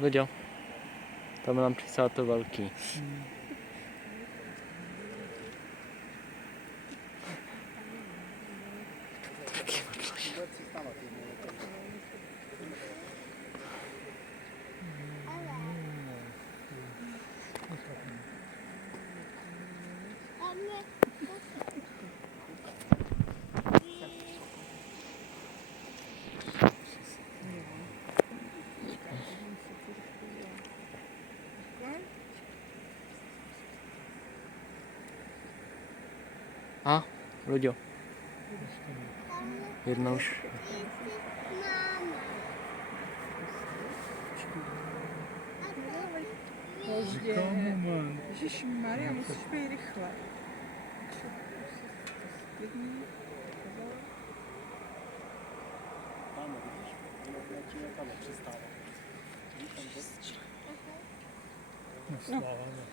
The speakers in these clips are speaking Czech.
Viděl. Tam mám 30 velký. A, Luďo. Jedna už. Pozdě. Ježišmarja, musíš být rychle. Tam vidíš, začíná tam přestává.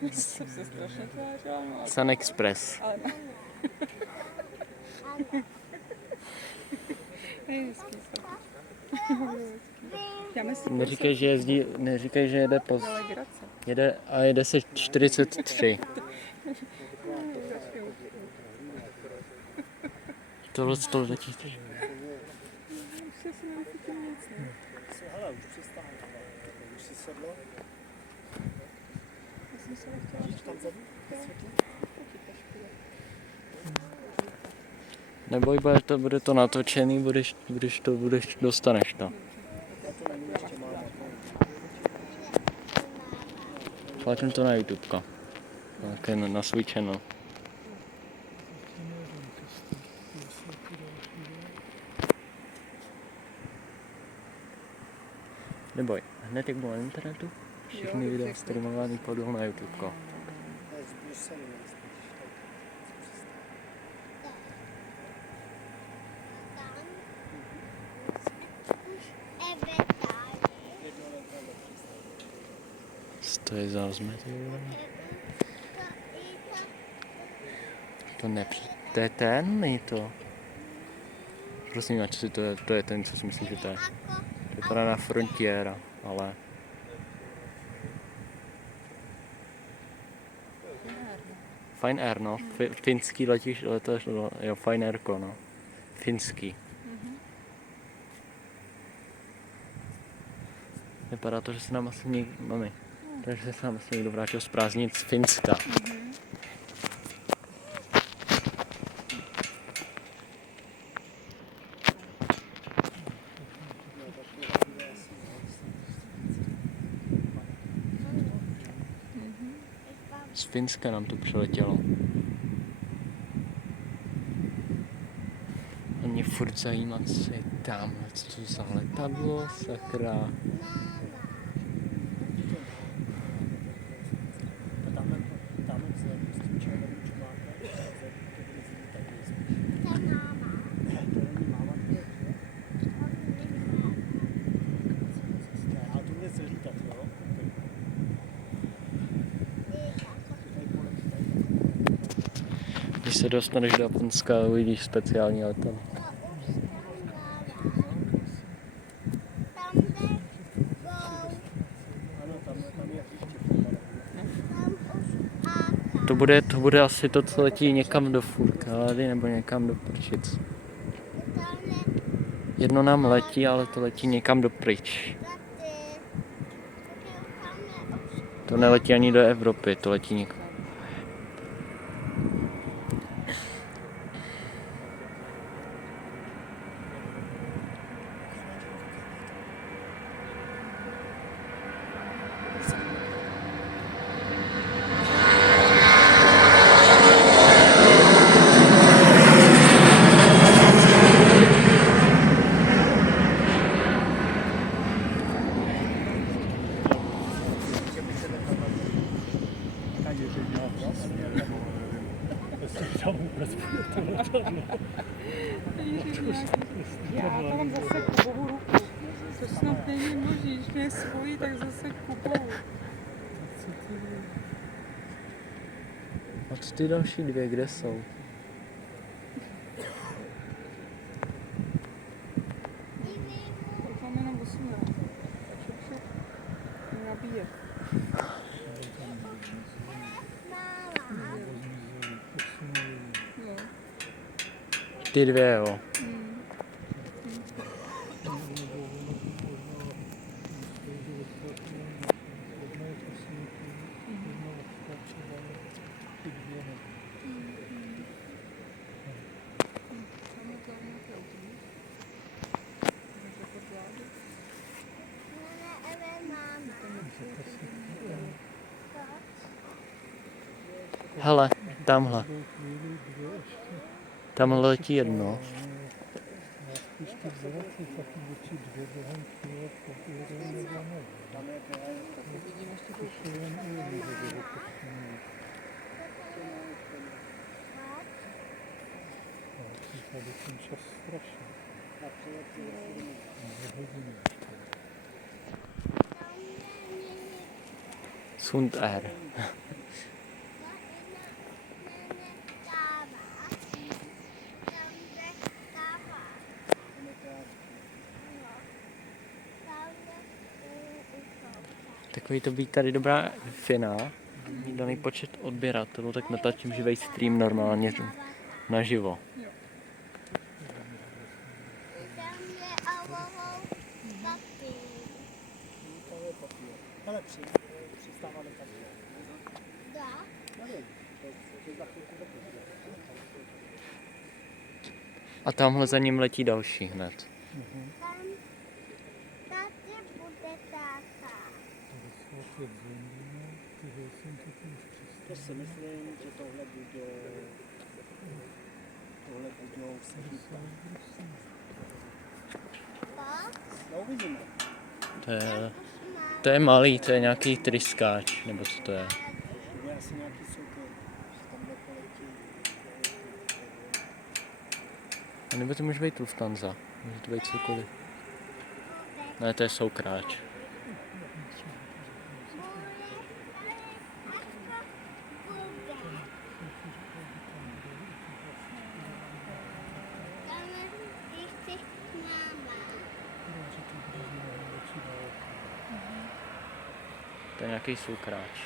No, jsem se strašně tvářila. No, Sun Express. ale ne. Je hezký, Neříkej, že jede poz. legrace. Jede se 43. Tohle to letí. Hele, už přestává. Už si sedlo. Vidíš tam vzadu? Neboj, bude to natočený, dostaneš to. Tlačím to na YouTubeka. Také na svůj channel. Neboj, hned jak bylo na internetu, všechny videa streamovaný podíl na YouTubeka. To je zázmet, to je ten, není to. Prosím, ať si to je ten, co si myslím, že to je. To vypadá na Frontiera, ale... Fine Air, no. Finský jo, Fine Airko, no. Finský. Vypadá to, že se nám asi takže se nám asi někdo vrátil z prázdnic z Finska. Z Finska nám to přiletělo. A mě furt zajímá, co je tamhle, co to za letadlo, sakra. Když se dostaneš do Japonska, uvidíš speciální letadlo. To bude asi to, co letí někam do Furkády nebo někam do Prčic. Jedno nám letí, ale to letí někam do pryč. To neletí ani do Evropy, to letí někam. Já tam zase Kubovu ruku. To snad není možný, když mě svojí, tak zase Kubovu. A co ty další dvě, kde jsou? Tam jenom 8. Ty dvě, jo. Hele, tamhle. Tamhle letí jedno. Spíš ty vzorky, taky větší dvě během chvíle, tam je to tady ten čas strašně. Sund Air. Takový to být tady dobrá fina. Daný počet odběratelů, tak natáčím živý stream normálně naživo. Ale přistávali tady. A tamhle za ním letí další hned. To si myslím, že tohle budou se chytat. No uvidíme. To je malý, to je nějaký tryskáč, nebo co to je. To je asi nějaký soukol, že tam nepoletí. A nebo to může být Lufthansa, může to být cokoliv. Ne, to je soukráč. To je nějaký soukráč.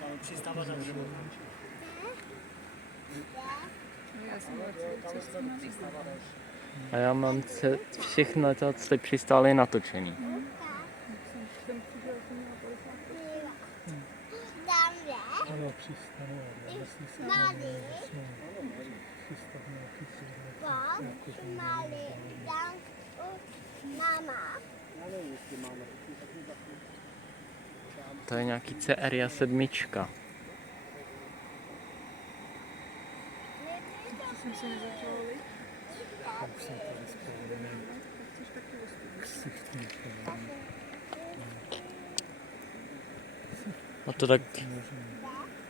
Tam přistává za život. A já mám všechny letadla přistály natočený. Ano, přistane, ale jestli se přistane nějaký To je nějaký CR 7. Jsem se nezačala lít. už jsem tady spolu. Chceš taky A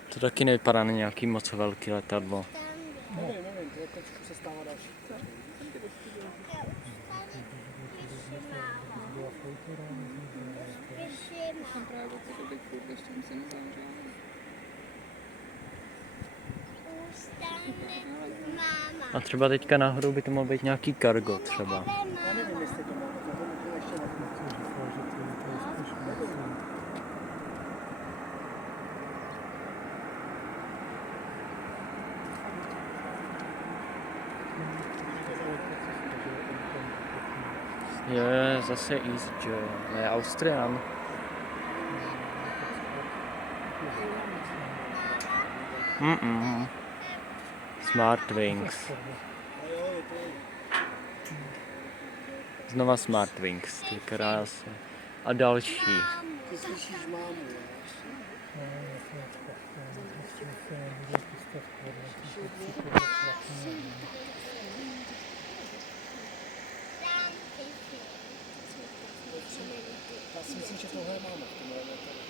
to taky nevypadá na nějaký moc velký letadlo. Nevím, to je teď přestává další. Jsem právě od té doby furt, ještě jsem se nezavřela. A třeba teďka nahoru by to mohlo být nějaký cargo třeba. Já nevím, jestli to máme, to můžu ještě nevíc. Je zase EasyJet, ne Austrian. Smartwings. Znova Smartwings, ty krásy. A další. Ty slyšíš mámu, já si myslím, že tohle máme v tomhle letadle.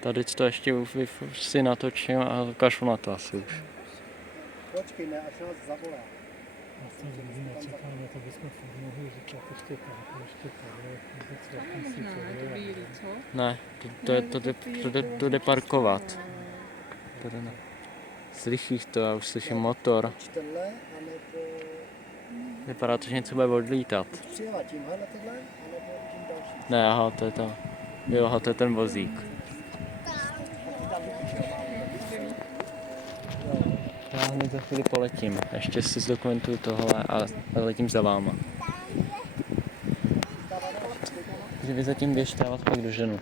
Tady to ještě si natočím a kašlu na to asi už. počkejme, až nás zavolá. Já jsem lidí nečekal, na to bychom fakt mohli říkat ještě tady, vůbec jaký si Možná to to je. bílý, co? Ne, to jde parkovat. To jde ne. Slyšíš to, já už slyším motor. Buď tenhle, anebo Vypadá to, že něco bude odlítat. přijela tímhle na tenhle, anebo tím dalším. Ne, aha, to je to. Jo, aha, to je ten vozík. Já hned za chvíli poletím. Ještě si zdokumentuju tohle a letím za váma. Takže vy zatím běžte, já vás pak doženu.